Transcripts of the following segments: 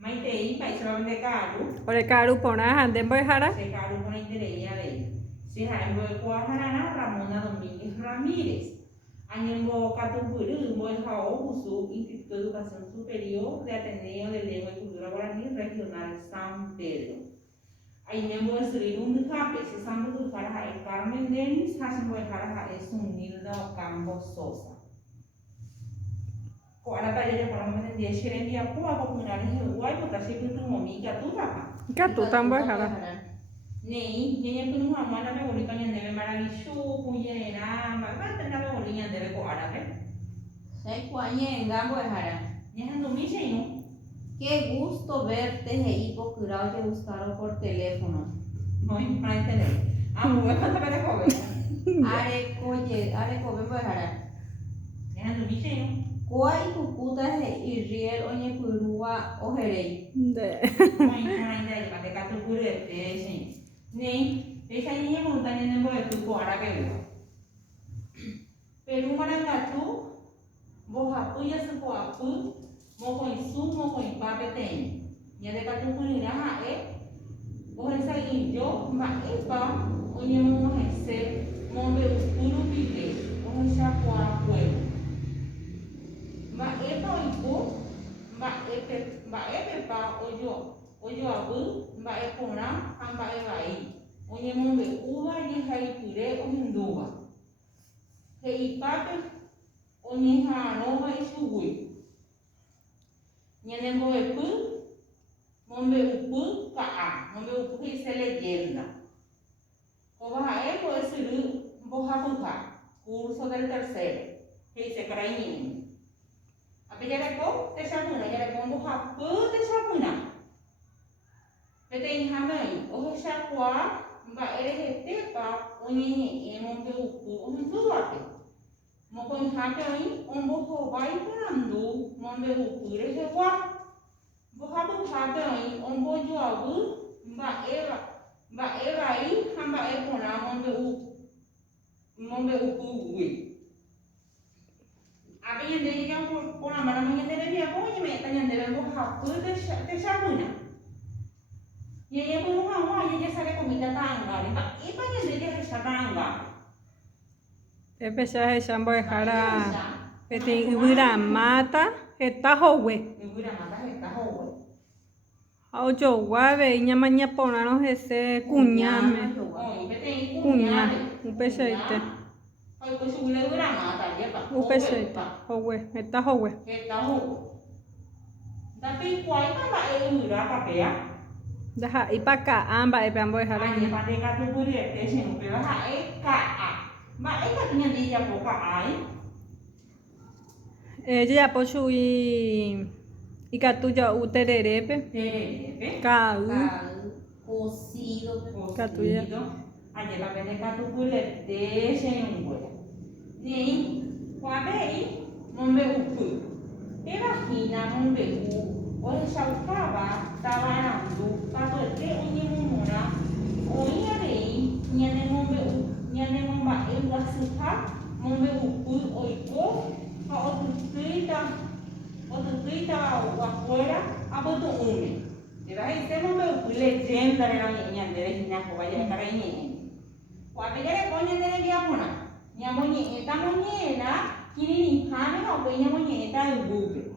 Maitei, país va de caro. Por el caro pona ande voy jara. Se caro con interés de. Se jaimbo Guajarana Ramona Domínguez Ramírez. Añembo Catupuru, Mojao, Usu, Instituto de Educación Superior de Ateneo de Lengua y Cultura Guaraní Regional San Pedro. Añembo Srirun Jape, se sambo de Jaraja Carmen Denis, Hashimbo Jaraja es un Nilda Campo Sosa. Ahora taller para me dia sherendia ko apa punane huai ko tasi tu momi ka tu apa Gatu tan voy jara. nei nyenye kunu amana me boli kanya debe maravilloso kuye na ma tena me boli nya debe ko árabe sai kuanye ngambo jara. nyando mi no Qué gusto verte, Heipo Curao, te buscaron por teléfono. no para entender amo voy a contar de joven Are kobe jara. nyando mi no Kuai kukuta Israel onye purua ojerei. De. moi para entender para que tu pure de sim nei esa niña montaña ne boy tu ko árabe Peru marangatu bo hapu ya se ko apu mo ko isu mo ko ipape tem nya de katu kunira ha o esa injo ma epa onye mo hese mo be uru bile o esa ko apu ma epa ipo ma epe pa ojo abu ma epona amba ebai onye mo be uwa ye hai pure o nduwa he ipape onye ha aroma isugui nyene mo epu mombe upu kaa mombe upu que leyenda oba e ko esiru boha buka curso del tercero que dice caraíño apelare ko te sabuna yare ko boha pu te sabuna pete inhamai o shakwa ba ere hete pa onye e mombe upu onye duate mo ko hape aí onbo ho vai parando mombe upure he wa bo habu hape aí onbo jo abu ba eva aí hamba e pona mombe upu ui abe yende ya pona mara mo yende dia ko ni me ta yende bo hapu te sabuna ye bo ha ye sale comida tanga ba iba yende dia sa tanga Empecé a echar voy jara. Pete ibira mata. Está jowe. ibira mata está jowe Ojo guave ñamaña pona no ese cuñame. Cuña. Un peseite. Ay, pues subile dura mata, yepa. Un peseite. Jowe. Está jowe. Está jowe. Tapi kuai kan ba e dura kapea. Deja y pa acá amba e pambo jara. Ay, pa de ka tu puri te sinu pe ha e ka a. Ba e ka tinya di ya poka ai. Ella ya pochu y catuya utererepe. Tererepe. Cau. Cocido. Catuya. Aye pa de ka tu puri te sinu pe. Ni kwa bei mombe upu. Imagina mombe u. Olha saltava tavarando para ter mumura oia rei nyane mombe u nyane momba eu asuha mombe upu oiko pa outro tuita afuera aboto ume te vai ter mombe upu legenda era minha dele na ko vai cara ini kwa bigere konya dele dia pona nyamonye eta monye na kini ni hame ho ko nyamonye eta ubu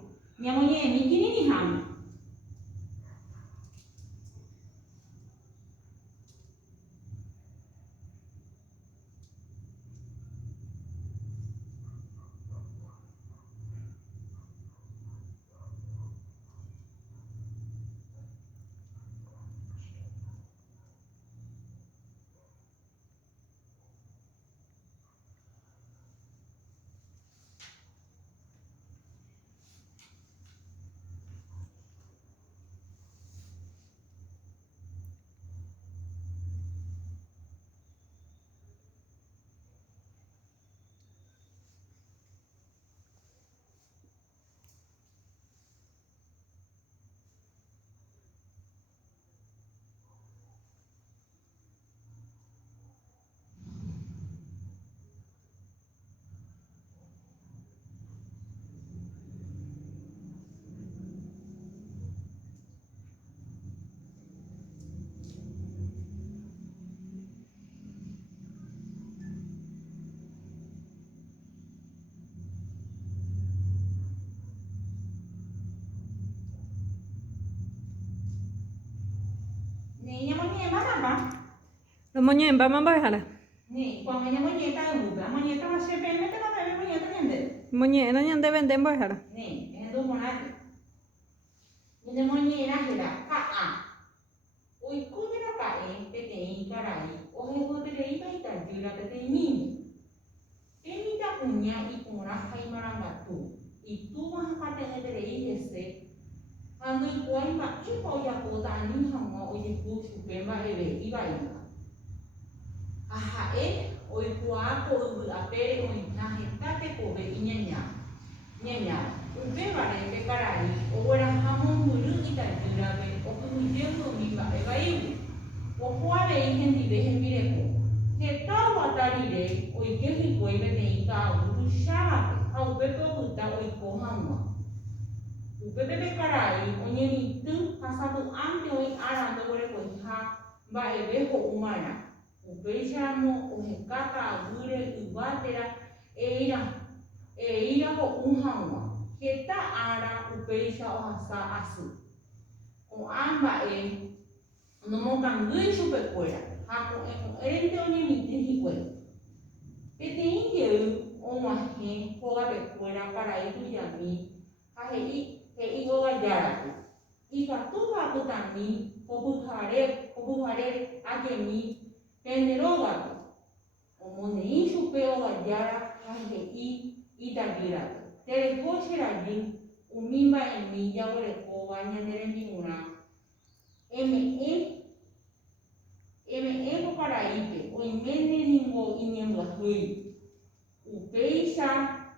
Nyamonye mikini ni hamu. Ni nyamonye maraba. Lo moñen ba mambo hara. Ni kwa nyamonye ta uga. Nyamonye ta shepe mete ka bebe nyamonye ta nyande. Moñen na ñande venden bo hara. Ni endo monate. Nyamonye na hira ka a. Oi kumira ka e pete i karai. O he ho te rei bai ta jura te ni. Teni ta punya I pura kai maranga tu. I tu ma ka te te rei hese. Ando I koi ma I po ya ko ta ni hanga o ye ku su pe ma e ve I bai. Aha e o I ku a ko u a pe o I na he ta te ko ve I nya. Nya. Ube vale pe karai. O ora hamo muru I ta jura ve. O ku je ko mi ba e bai. O kuare I hendi ve he mire ko. He tau atari re o I kehi koe me te I ka uru shāte. Hau pepe o uta o I ko hanga. Upepe karai o nye ni tu kasatu ante o I aranda kore ko I ha ba e veho umana. Upeisha mo o he kaka agure ubatera e ira ko uhanga. He ta ara upeisha o hasa asu. O amba e no mo kangui chupe koera. Hako e o erente o nye ni te hikoe. Pete inge o mahe koga pe koera karai tu yami. He I oga jaraku. I ka tuha kutami kobuhare ake mi peneroga. O mone I chupe oga jara I tagira. Tere koshira jin umimba e mi yawore koga nyandere minguna. Eme ko karaipe o imene ningo inyemla hui. Upeisha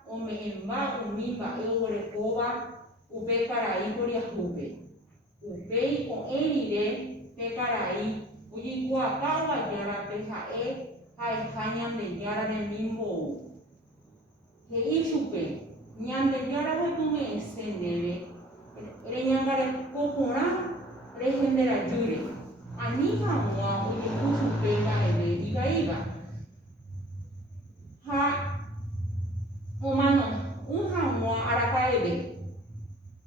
o me emba umimba e ore koga. Upe karai koria hube. Upei o erire pe karai. Uji kua kawa jara pe hae kanyam de jara de mimbo. He ishupe. Nyam de jara ho tume esendere. Re nyangare kokuna re hendera jure. Aniha mua uji kushupe ka ebe iba. Ha omano unha mua araka ebe.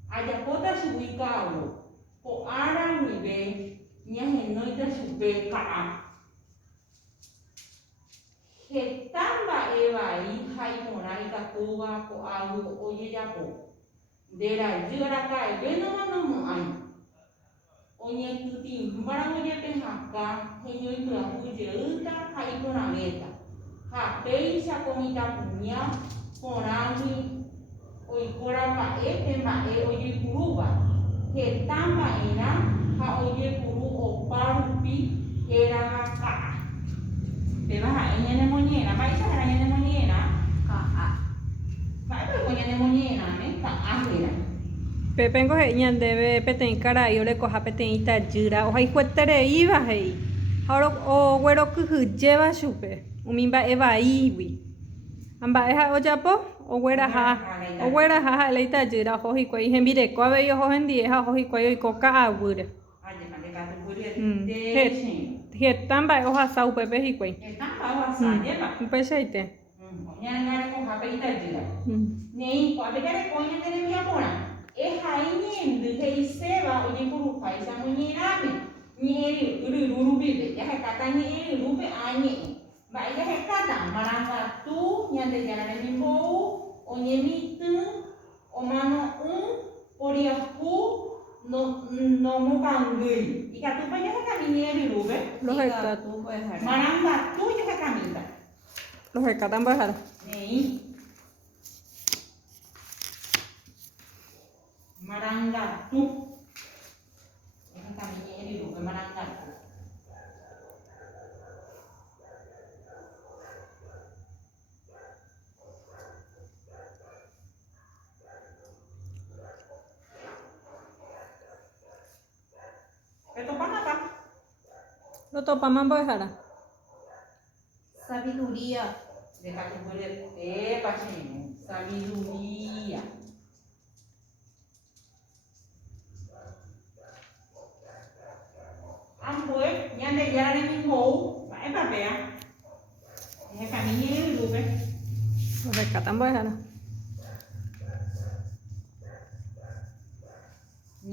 Aja kota shui kawo, ko ara nibe nyahe noita shupe kaa. He tamba eva I hai mona I katoga ko alu oye yapo. Dera jura ka ebe no mo ai. Onye tuti mbara oye pe haka, he nyoi pura huje uta hai pura meta. Ha peisa komita punya, korangi. Oi kora pa e oye kuruba. He tamba ina ha oye kuru o parupi era ka. Te vas a nyene monyena, mai sa ra nyene monyena. Ka a. Mai ko nyene monyena ne ka ahera. Pepe ngo he ñande ve peten cara yo le coja peten ita jira o hay cuetere iba hei. Ahora o güero que lleva chupe. Umimba eva iwi. Amba eja oyapo o güera ha le ita jira hoji kwai hembire ko ave yo hojendi eja hoji kwai ko ka agure. He tamba hoja sau pepe hi kwai. He tamba hoja sa lleva. Peseite. Nyangare ko ha pe ita jira. Nei ko ave kare ko nyene mi amora. E hainye ndhe iseva oye kuru paisa monyena me. Ni uru bibe ya he katanye uru be anye. Ba ya he kata maranga tu nyande jana ni mbo onye mitu o mano oria ku no mo kangui. Ika tu pa ya he kamini uru be. Los hectares. Maranga tu ya he kamita. Los hectares bajar. Nei. Maranga tu. Yang kami ini bukan maranga tu. Topan apa? Lo topa mambo bajar. Sabiduría. De categoria pasien. Sabiduría. Amboi, nyande jara ni mbo, ba e papea. E caminhe lube. Los hectares bajar.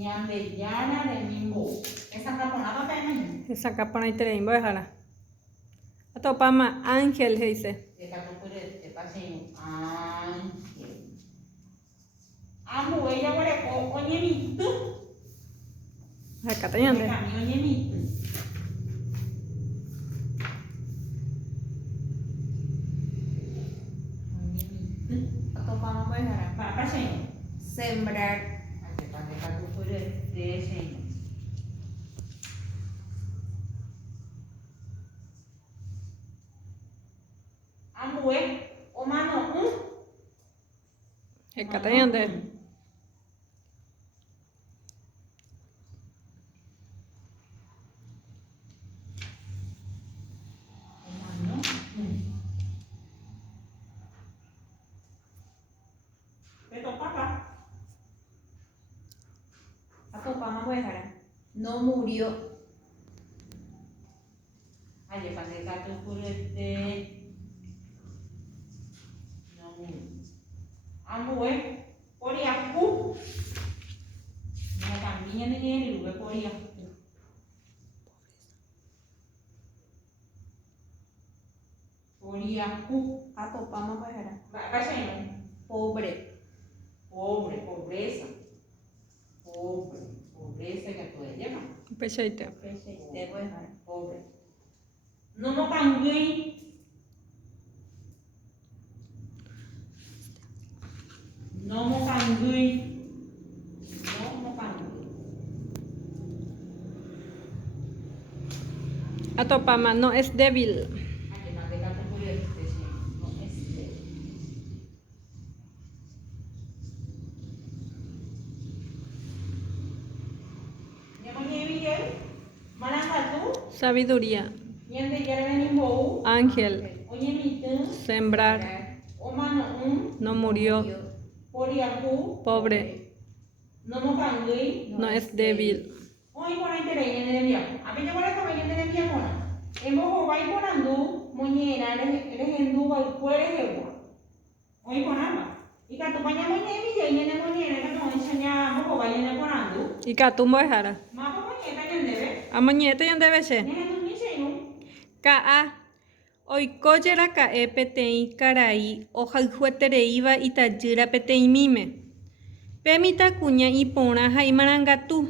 ñande yara remimbo. Esa caponada también. Esa capa no hay tres, voy a dejarla. A topama Ángel, dice. De catopure te paseo ángel. Amo ella huele oye mi tú. Acá te ñande. Oye mi tú. Atau pama boy hara. Va paseo. Sembrar. De catopure de ese. Amue, o mano, Acá te ñande. Atau pama boy hara. No murió. Aye, pase catopure de. No murió. Amue, poriacu. Mira, también en el lugar poriacu. Poriacu. Atau pama boy hara. Paseo. Pobre. Pobre, pobreza. Pobre, pobreza que tú llamas. Pecheite. Te boy hara. Pobre. No me cambié. No me cambié. No me cambié. A topama no es débil. Además de gato por el no es de. ¿Ya me Miguel? Manangatu, Sabiduría. ñande yarvenimbo, Ángel. oye mitu, Sembrar. o mano No murió. poriacu, Pobre. no me cambié. No es débil. Hoy por ahí te leyen de enviar. A mí yo voy a comer de enviar mona. Hemos jugado por andú, muñera, les endúa el cuero de agua. Hoy por nada. Y que tu paña muñera y ya de muñera que nos enseñamos jugando por andú. Y catumbo dejara. Más por muñera que debe. Amañete yande veche. Ni tu ni se no. Ka'a. Oikójera ka'e peteĩ karai ohayhuetereíva itajýra peteĩmíme. Pemitãkuña iporã ha imarangatu.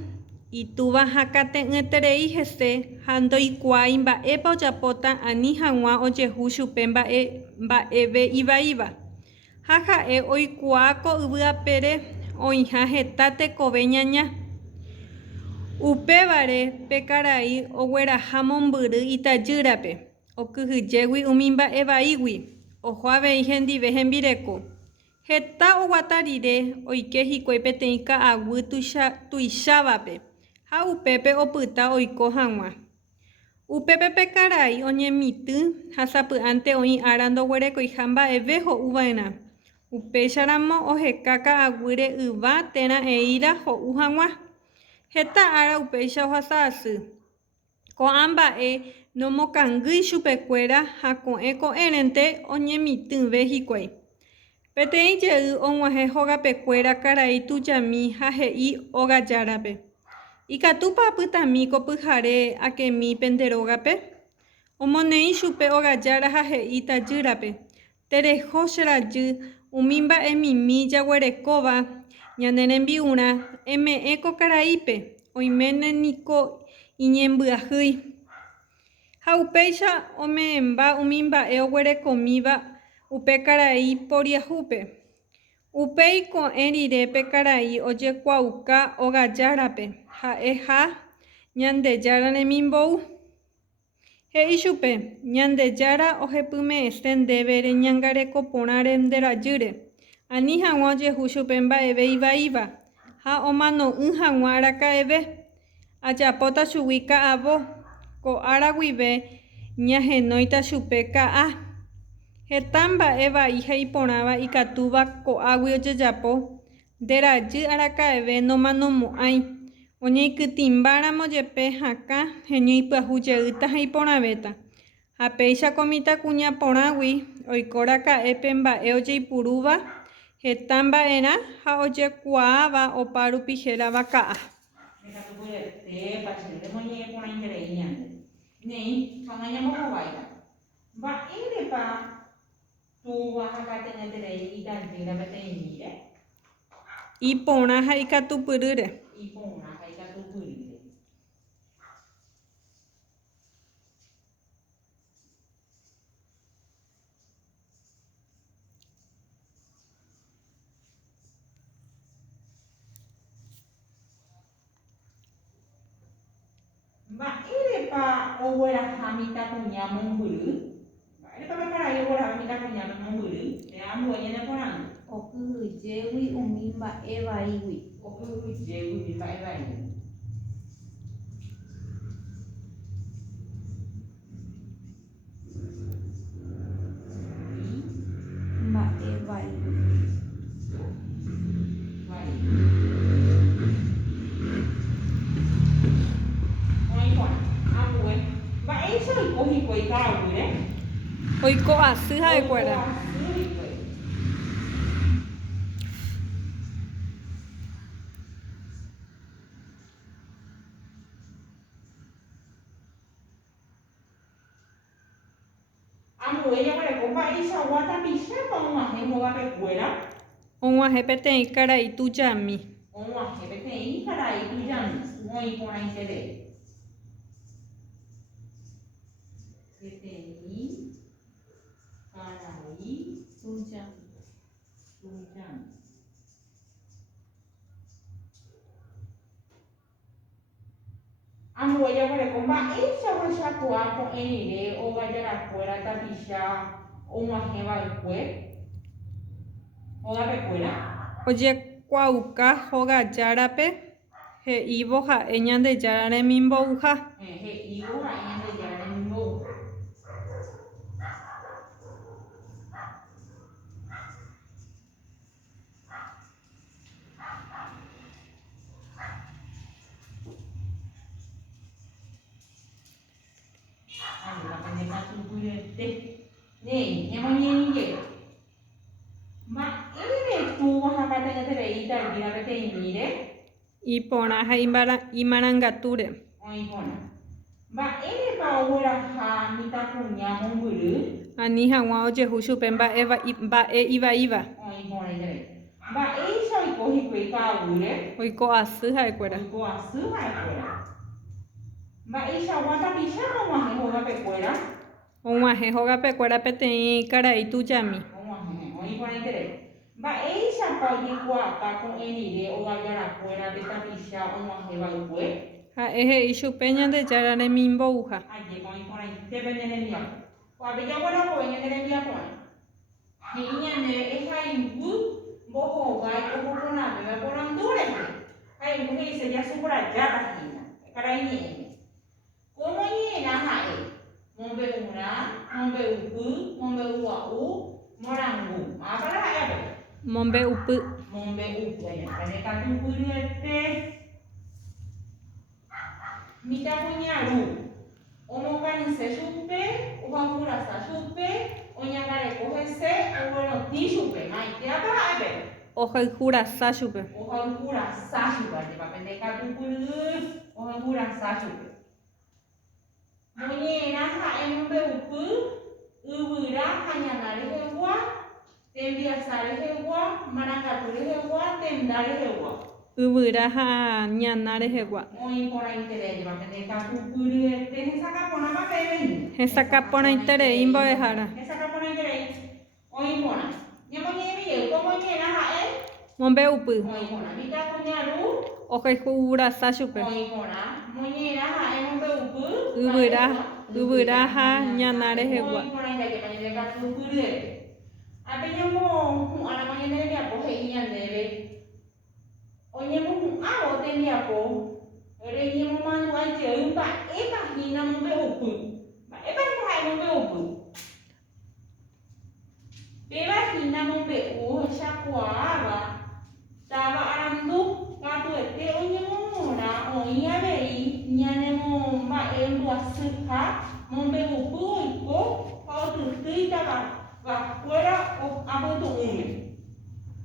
Itúva hakate'ỹterei hese ha ndoikuaái mba'épa ojapóta ani hag̃ua ojehu chupe mba'eve ivaíva. Ha ha'e oikuaa ko yvy apére oĩha heta tekove ñaña. Upévare pe karai ogueraha mombyry itajýrape. Okyhyjégui umi mba'evaígui. Oho avei hendive hembireko. Heta oguata rire oike hikuái peteĩ ka'aguy tuichávape. Ha upépe opyta oiko hag̃ua. Upépe pe karai oñemitỹ ha sapy'ánte oĩ ára ndoguerekoiha mba'eve ho'uva'erã. Upéicharamo oheka ka'aguyre yva térã eíra ho'u hag̃ua. Heta ára upéicha ohasa asy. Ko'ã mba'e nomokãngýi chupekuéra ha ko'ẽrente oñemitỹve hikuái. Peteĩ jey og̃uahẽ hogapekuéra karai tujami ha he'i Ogajárape. Ikatúpa apytamíko pyhare akemi pende rógape. Omoneĩ chupe Ogajára ha he'i itajýrape. Tereho che rajy umi mba'emimi jaguerekóva ñane rembi'urã eme'ẽko karaípe oiméne niko iñembyahýi. Ha upéicha ome'ẽmba umi mba'e oguerekomíva upe karai poriahúpe. Upéi ko'ẽ rire pe karai ojekuauka Ogajárape ha'e ha Ñandejára remimbou. He'i chupe Ñandejára ohepyme'ẽse ndéve reñangareko porã renderajýre. Ani hag̃ua ojehu chupe mba'eve ivaíva ha omano'ỹ hag̃ua araka'eve. Ajapóta chugui ka'avo. Ko ára guive ñahenóita chupe ka'a. Heta mba'e vai ha iporãva ikatúva ko'águi ojejapo. Nderajy araka'eve nomanomo'ãi. Oñeikytĩmbáramo jepe hakã heñoipyahujeýta ha iporãvéta. Ha péichako mitãkuña porãgui oikóraka'e pe mba'e ojeipurúva heta mba'erã ha ojekuaáva opa rupi hérava ka'a. purete pasire moñe pona ingreñante. Nei, tonganya mo baita. Ba ini pa tu wa hakatenya tere idan jira bete imire. Ipona haikatupyrýre. Ipona haikatupyrýre. Ba ini pa owera hamita punya monguru. Ba ini pa para owera hamita punya monguru. Te amo yene porang. Okujewi umimba evaiwi. Oku jewu di ba ini. Mba evaiwi. Vai. Oi pon. Amue. Ba eso ikohi koi ka ure. Oiko asy ha'ekuéra. Amue ya vale komba isa wata pisha pa uma hemo ga pekuera. Og̃uahẽ peteĩ karai tujami. Uma hebete i para i tujan. Oi pon intere. Petei karai Tuja. tujan. Amo ya vale komba isa washa kwa ko enire o ga ya fuera tapisha uma heba ikue. O ga pekuera. Ojekuauka hogajárape he'ívo ha'e Ñandejára remimbo'uha. He'ívo ha'e Ñandejára remimbo'uha. Allora, quando faccio un purete. Nei, andiamo niente. Ma ini tu hakatanya tere ita gira bete imire. Iporã ha imarangatúre. Oipona. Ba ini pa owera ha mita kuña mombyry. Ani hag̃ua ojehu chupe mba'e ivaíva. Oipona tere. Ba eicha oikohíkuri ka'aguýre. Oiko asy ha'ekuéra. Oiko asy ha'ekuéra. Ba eicha guatapicha og̃uahẽ hógapekuéra. Og̃uahẽ hógapekuéra peteĩ karai tujami. Oipona tere. Ba eicha pa ojekuaaka ko'ẽrire ogajarakuéra petapicha og̃uahẽvaykue. Ha'e he'i chupe Ñandejára remimbo'uha. Ajépa oipona depende rembiapo. Ko'apejaguarapove ñande rembiaporã. He'i ñande ehayhuvy mbohovái ohoporãvéva porãndúrepe. Hayhuvy he'ise jasupyrajáta hína. Karai ñe'ẽme. Komoñe'ẽra ha'e mombe'urã, mombe'upy, mombe'ua'u, morangu. Ma'ápara ha'e ape. Mombe'upy. Mombe'upy. Rekatupyryete. Mitãkuñaru. Omokañyse chupe, ohakurasa chupe, oñangareko hese, oguerotĩ chupe. Maitéapa ha'epe. Ohayhurasa chupe. Ohayhurasa chupe. Ajépape ndekatupyry. Ohayhurasa chupe. Moñe'ẽra ha'e mombe'upy, yvyra ha ñana rehegua, tembiasa rehegua, marangatu rehegua, tenda rehegua. Yvyra ha ñana rehegua. Oiporãitereíva ndekatupyryete hesakapónapa péipeini. Hesakaporãitereí mbo'ehára. Hesakaporãiterei. Oiporã. Ñamoñe'ẽmbi'e komoñe'ẽra ha'e. Mombe'upy. Oiporã. Mitãkuñaru. Ohayhurasa chupe. Oiporã. Moñe'ẽra ha'e mombe'upy. Yvyra ha ñana rehegua. Oiporãitajépa ndekatupyryete. Ápe ñamohu'ãramo ñande rembiapo he'i ñandéve. Oñemohu'ãvo tembiapo reñemomandu'ãijey mba'épahína mombe'upy. Mba'épahína ha'e mombe'upy. Pévahína mombe'u hechakuaáva táva arandu katuete oñemomorã oĩ avei ñanemomba'emboasyha mombe'upy oiko ha otytýitava vakuéra apytu'ũme.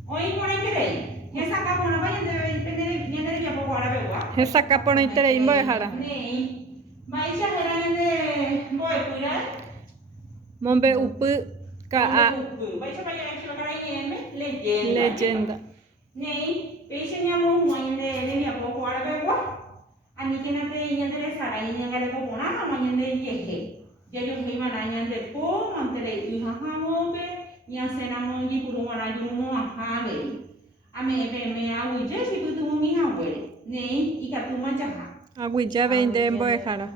Oĩporãiterei. Hesakaporãpa ñande rembiapo guarapegua. Esa capona itere imbo dejara. Nei. Maisha herane boy pura. Mombe upu ka Maisha kaya kara yeme leyenda. leyenda. Nei, peixe nyamo moyende ni apo ko ara bewa. Ani kena te nyande sara nyanga ko bona moyende yehe. Ya yo hima na nyande po mantere iha hamombe nya sena monji puru wana jumu ahave. Ame be me awu je si butu mi hawe. Nei, ikatuma jaha. Agüilla 20 imbo dejara.